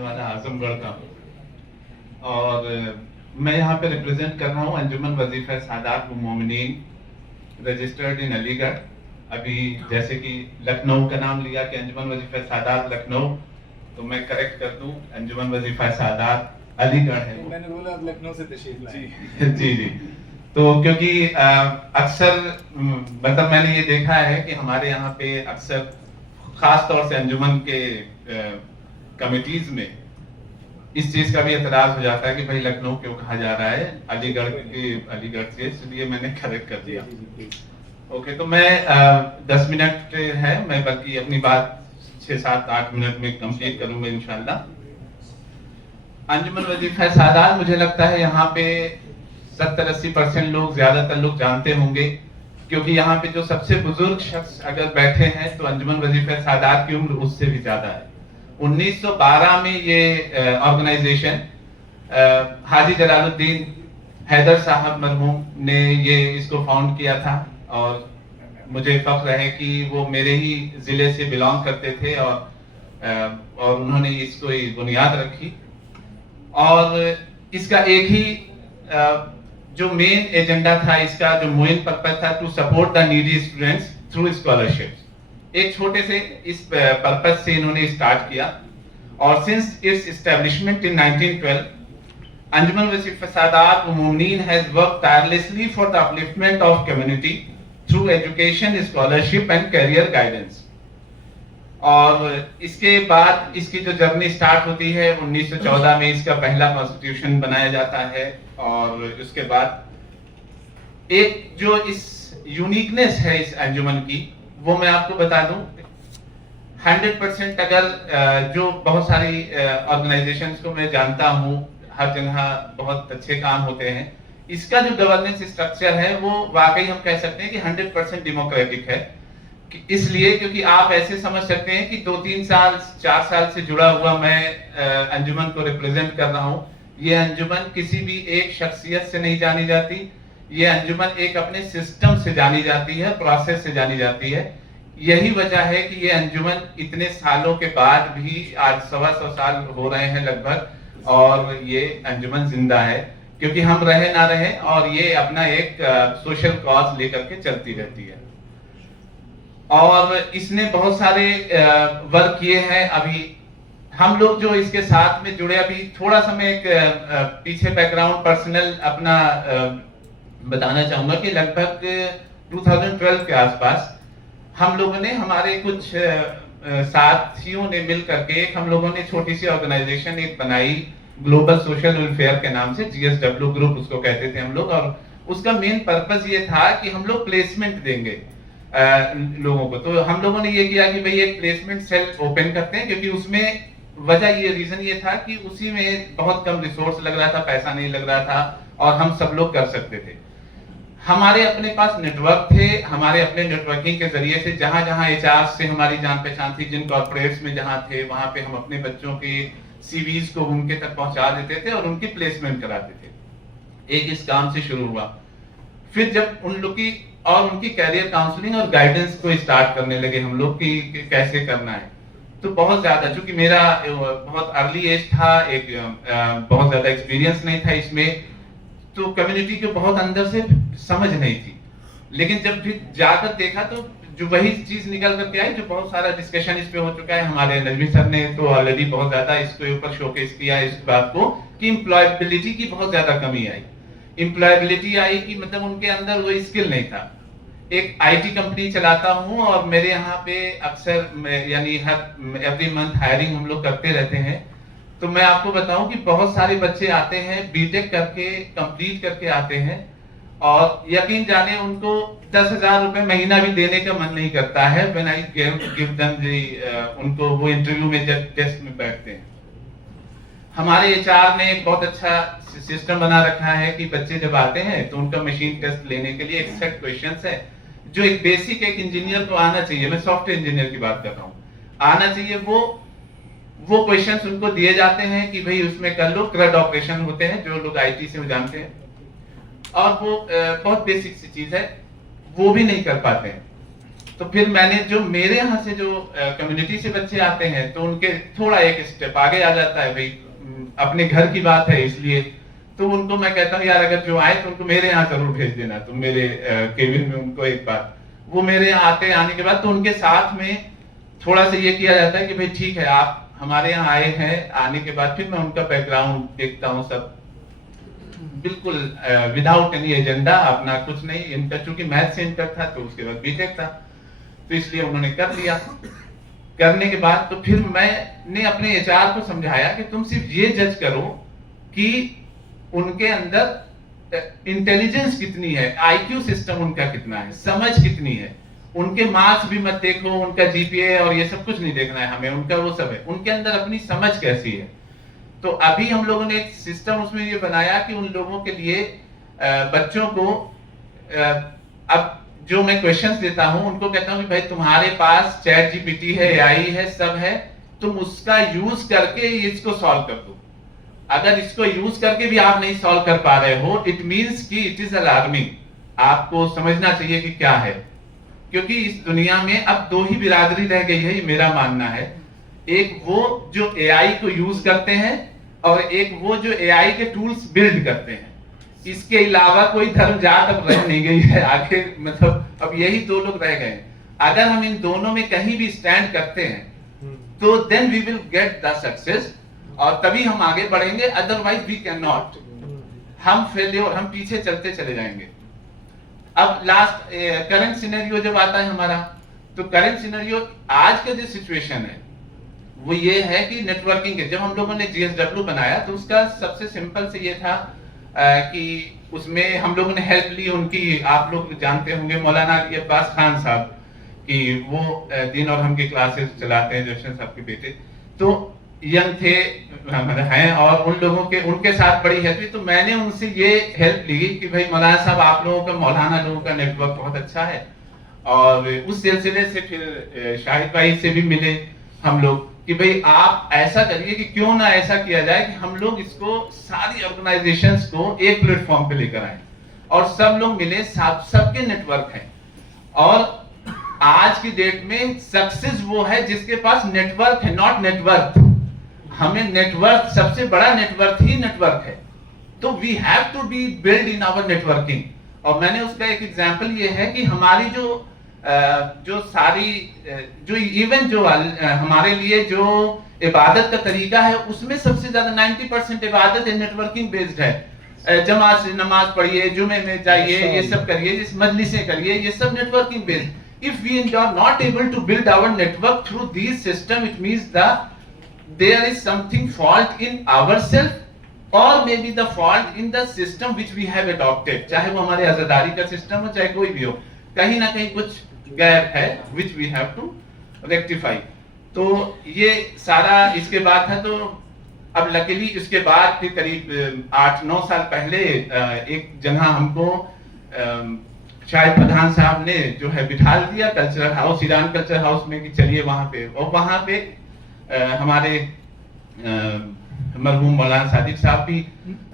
वाला आजमगढ़ का और मैं यहाँ पे रिप्रेजेंट कर रहा हूँ अंजुमन वजीफा सादात मोमिनीन रजिस्टर्ड इन अलीगढ़। अभी जैसे कि लखनऊ का नाम लिया कि अंजुमन वजीफा सादात लखनऊ, तो मैं करेक्ट कर दूं अंजुमन वजीफा सादात अलीगढ़ है। मैंने बोला अब लखनऊ से तशरीफ लाए। जी जी। तो क्योंकि अक्सर मतलब मैंने ये देखा है कि हमारे यहाँ पे अक्सर खास तौर से अंजुमन के कमिटीज में इस चीज का भी एतराज हो जाता है कि भाई लखनऊ क्यों कहा जा रहा है, अलीगढ़ से, इसलिए मैंने करेक्ट कर दिया। ओके, तो मैं 10 मिनट है, मैं बल्कि अपनी बात 6-7-8 मिनट में कंप्लीट करूंगा इंशाल्लाह। अंजुमन वजीफा सादात, मुझे लगता है यहाँ पे 70-80% लोग, ज्यादातर लोग जानते होंगे, क्योंकि यहाँ पे जो सबसे बुजुर्ग शख्स अगर बैठे हैं तो अंजुमन वजीफा सादात की उम्र उससे भी ज्यादा है। 1912 में ये ऑर्गेनाइजेशन हाजी जलालुद्दीन हैदर साहब मरहूम ने ये इसको फाउंड किया था, और मुझे फख्र है कि वो मेरे ही जिले से बिलोंग करते थे और उन्होंने इसको बुनियाद रखी। और इसका एक ही जो मेन एजेंडा था, इसका जो मेन पर्पस था, to support the needy students through scholarships. एक छोटे से इस पर्पस से इन्होंने स्टार्ट किया, और since its establishment in 1912 Anjuman Wazifa Sadat Momineen has worked tirelessly for the upliftment of community through education, scholarship and career guidance. और इसके बाद इसकी जो जर्नी स्टार्ट होती है 1914 में, इसका पहला कॉन्स्टिट्यूशन बनाया जाता है। और उसके बाद एक जो इस यूनिकनेस है इस अंजुमन की, वो मैं आपको बता दूं। 100% अगर जो बहुत सारी ऑर्गेनाइजेशंस को मैं जानता हूं, हर जगह बहुत अच्छे काम होते हैं, इसका जो गवर्नेंस स्ट्रक्चर है वो वाकई हम कह सकते हैं कि 100% डेमोक्रेटिक है। इसलिए क्योंकि आप ऐसे समझ सकते हैं कि 2-3 साल 4 साल से जुड़ा हुआ मैं अंजुमन को रिप्रेजेंट कर रहा हूं। ये अंजुमन किसी भी एक शख्सियत से नहीं जानी जाती, ये अंजुमन एक अपने सिस्टम से जानी जाती है, प्रोसेस से जानी जाती है। यही वजह है कि ये अंजुमन इतने सालों के बाद भी, आज 125 साल हो रहे हैं लगभग, और ये अंजुमन जिंदा है, क्योंकि हम रहे ना रहे और ये अपना एक सोशल कॉज लेकर के चलती रहती है। और इसने बहुत सारे वर्क किए हैं। अभी हम लोग जो इसके साथ में जुड़े, अभी थोड़ा सा मैं एक पीछे बैकग्राउंड पर्सनल अपना बताना चाहूंगा कि लगभग 2012 के आसपास हम लोगों ने, हमारे कुछ साथियों ने मिल करके हम लोगों ने छोटी सी ऑर्गेनाइजेशन एक बनाई, ग्लोबल सोशल वेलफेयर के नाम से, GSW ग्रुप उसको कहते थे हम लोग। और उसका मेन पर्पस ये था कि हम लोग प्लेसमेंट देंगे लोगों को। तो हम लोगों ने ये किया कि भाई एक प्लेसमेंट सेल ओपन करते हैं, क्योंकि उसमें वजह ये, रीजन ये था कि उसी में बहुत कम रिसोर्स लग रहा था, पैसा नहीं लग रहा था, और हम सब लोग कर सकते थे। हमारे अपने पास नेटवर्क थे, हमारे अपने नेटवर्किंग के जरिए से जहां जहां HR से हमारी जान पहचान थी, जिन कॉर्पोरेट्स में जहां थे, वहां पे हम अपने बच्चों के CVs को उनके तक पहुंचा देते थे और उनकी प्लेसमेंट कराते थे। एक इस काम से शुरू हुआ। फिर जब उन लोग की और उनकी कैरियर काउंसलिंग और गाइडेंस को स्टार्ट करने लगे हम लोग कि कैसे करना है, तो बहुत ज्यादा, चूंकि मेरा बहुत अर्ली एज था, एक बहुत ज्यादा एक्सपीरियंस नहीं था इसमें, तो कम्युनिटी के बहुत अंदर से समझ नहीं थी। लेकिन जब भी जाकर देखा तो जो वही चीज निकल करके आई, जो बहुत सारा डिस्कशन इस पे हो चुका है। हमारे नजमी सर ने तो ऑलरेडी बहुत ज्यादा इसके ऊपर शोकेस किया इस बात को कि एम्प्लॉयबिलिटी की बहुत ज्यादा कमी आई। एम्प्लॉयबिलिटी आई कि मतलब उनके अंदर वो स्किल नहीं था। एक IT कंपनी चलाता हूं और मेरे यहाँ पे अक्सर यानी हर एवरी मंथ हायरिंग हम लोग करते रहते हैं। तो मैं आपको बताऊं कि बहुत सारे बच्चे आते हैं, BTech करके कंप्लीट करके आते हैं, और यकीन जाने उनको 10,000 रुपए महीना भी देने का मन नहीं करता है। व्हेन आई गिव देम उनको वो इंटरव्यू में जब टेस्ट में बैठते हैं। हमारे HR ने एक बहुत अच्छा सिस्टम बना रखा है कि बच्चे जब आते हैं तो उनका मशीन टेस्ट लेने के लिए एक सेट क्वेश्चंस है, जो एक बेसिक एक इंजीनियर को आना चाहिए। मैं सॉफ्टवेयर इंजीनियर की बात कर रहा हूँ, आना चाहिए। वो क्वेश्चंस उनको दिए जाते हैं कि भाई उसमें कर लो। CRUD ऑपरेशन होते हैं, जो लोग IT से जानते हैं, और वो बहुत बेसिक सी चीज है, वो भी नहीं कर पाते हैं। तो फिर मैंने जो मेरे यहाँ से जो कम्युनिटी से बच्चे आते हैं तो उनके थोड़ा एक स्टेप आगे आ जाता है भाई, अपने घर की बात है इसलिए, तो उनको मैं कहता हूँ यार अगर जो आए तो उनको मेरे यहाँ जरूर भेज देना, तो मेरे केबिन में उनको एक बार वो मेरे यहाँ आने के बाद तो उनके साथ में थोड़ा सा ये किया जाता है कि भाई ठीक है आप हमारे यहाँ आए हैं, आने के बाद फिर मैं उनका बैकग्राउंड देखता हूँ सब बिल्कुल विदाउट एनी एजेंडा, अपना कुछ नहीं, इनका चूंकि मैथ से इंटर था तो उसके बाद बीटेक था तो इसलिए उन्होंने कर लिया। करने के बाद तो फिर मैंने अपने एचआर को समझाया कि तुम सिर्फ ये जज करो कि उनके अंदर इंटेलिजेंस कितनी है, आईक्यू सिस्टम उनका कितना है, समझ कितनी है, उनके मार्क्स भी मत देखो, उनका जीपीए और ये सब कुछ नहीं देखना है हमें, उनका वो सब है, उनके अंदर अपनी समझ कैसी है। तो अभी हम लोगों ने एक सिस्टम उसमें ये बनाया कि उन लोगों के लिए बच्चों को अब जो मैं क्वेश्चंस देता हूं उनको कहता हूं कि भाई तुम्हारे पास चैट जीपीटी है, एआई है, सब है, तुम उसका यूज करके इसको सॉल्व कर दो। अगर इसको यूज करके भी आप नहीं सॉल्व कर पा रहे हो, इट मींस कि इट इज अलार्मिंग, आपको समझना चाहिए कि क्या है। क्योंकि इस दुनिया में अब दो ही बिरादरी रह गई है, ये मेरा मानना है, एक वो जो एआई को यूज करते हैं और एक वो जो एआई के टूल्स बिल्ड करते हैं। इसके अलावा कोई धर्म जात अब रह नहीं गई है आगे, मतलब अब यही दो लोग रह गए। अगर हम इन दोनों में कहीं भी स्टैंड करते हैं तो then we will get the success और तभी हम आगे बढ़ेंगे, अदरवाइज वी कैन नॉट, हम फेलियर, हम पीछे चलते चले जाएंगे। अब लास्ट करंट सिनेरियो जब आता है हमारा, तो करंट सिनेरियो आज का जो सिचुएशन है वो ये है कि नेटवर्किंग है। जब हम लोगों ने जीएसडब्ल्यू बनाया तो उसका सबसे सिंपल से ये था कि उसमें हम लोगों ने हेल्प ली उनकी, आप लोग जानते होंगे मौलाना अली अब्बास खान साहब कि वो दिन और हम की क्लासेस चलाते हैं, जशन साहब के बेटे, तो यंग थे हैं और उन लोगों के उनके साथ बड़ी हेल्प हुई। तो मैंने उनसे ये हेल्प ली कि भाई मौलाना साहब आप लोगों का, मौलाना लोगों का नेटवर्क बहुत अच्छा है, और उस सिलसिले से फिर शाहिद भाई से भी मिले हम लोग कि भाई आप ऐसा करिए कि क्यों ना ऐसा किया जाए कि हम लोग इसको सारी ऑर्गेनाइजेशंस को एक प्लेटफॉर्म पे लेकर आए और सब लोग मिले, सबके नेटवर्क है। और आज की डेट में सक्सेस वो है जिसके पास नेटवर्क है, नॉट नेटवर्क। हमें नेटवर्क, सबसे बड़ा नेटवर्क ही नेटवर्क है, तो we have to be build in our networking. और मैंने उसका एक एग्जांपल ये है कि हमारी जो सारी जो इवन जो हमारे लिए जो इबादत का तरीका है उसमें सबसे ज्यादा 90% इबादत नेटवर्किंग बेस्ड है। जमात से नमाज पढ़िए, जुमे में जाइए, ये सब करिए, इस मजलिसें करिए, ये सब networking based. If we are not able to build our network through this system, it means there is something fault in ourselves or maybe the fault in the system which we have adopted, चाहे वो हमारे आजादारी का system हो चाहे कोई भी हो, कहीं ना कहीं कुछ गैप है which we have to rectify। तो ये सारा इसके बाद है। तो अब लकीली इसके बाद फिर करीब 8-9 साल पहले एक जगह हमको शायद प्रधान साहब ने जो है बिठा दिया cultural house, Iran cultural house में कि चलिए वहां पे, और वहां पे हमारे मरहूम मौलाना सादिक साहब भी,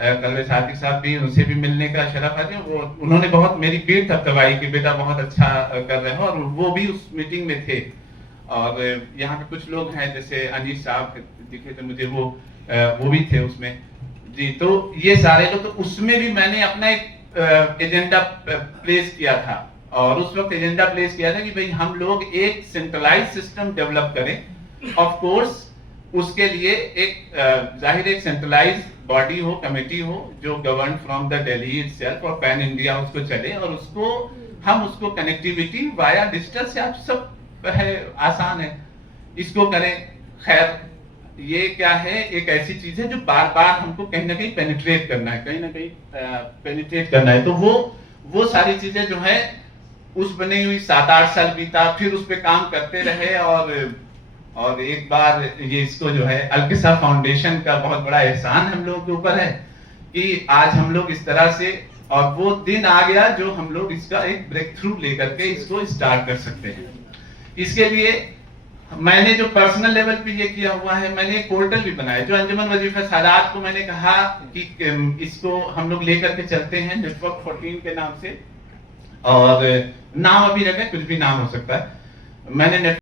कलवे सादिक साहब भी, उनसे भी मिलने का शरफ है। वो उन्होंने बहुत मेरी पीठ थपथपाई कि बेटा बहुत अच्छा कर रहे हो, और वो भी उस मीटिंग में थे। और यहाँ पे कुछ लोग हैं जैसे अनीस साहब दिखे थे मुझे, वो भी थे उसमें जी। तो ये सारे लोग, तो उसमें भी मैंने अपना एक एजेंडा प्लेस किया था, और उस वक्त एजेंडा प्लेस किया था कि भाई हम लोग एक सेंट्रलाइज सिस्टम डेवलप करें। ऑफ कोर्स उसके लिए एक जाहिर एक सेंट्रलाइज बॉडी हो, कमेटी हो जो govern from the Delhi itself और पैन इंडिया उसको चले, और उसको हम उसको कनेक्टिविटी वाया डिजिटल से आप सब है, आसान है, इसको करें। खैर ये क्या है, एक ऐसी चीज है जो बार बार हमको कहीं ना कहीं पेनिट्रेट करना है, कहीं ना कहीं पेनिट्रेट करना है। तो वो सारी चीजें जो है उस बनी हुई 7-8 साल बीता, फिर उस पर काम करते रहे। और एक बार ये इसको जो है अलकिसा फाउंडेशन का बहुत बड़ा एहसान हम लोगों के ऊपर है कि आज हम लोग इस तरह से, और वो दिन आ गया जो हम लोग इसका एक ब्रेक थ्रू लेकर के इसको स्टार्ट कर सकते हैं। इसके लिए मैंने जो पर्सनल लेवल पे ये किया हुआ है, मैंने एक पोर्टल भी बनाया जो अंजुमन वजीफा सादात को मैंने कहा कि इसको हम लोग लेकर के चलते हैं, नेटवर्क 14 के नाम से। और नाम अभी रखें, कुछ भी नाम हो सकता है। मैंने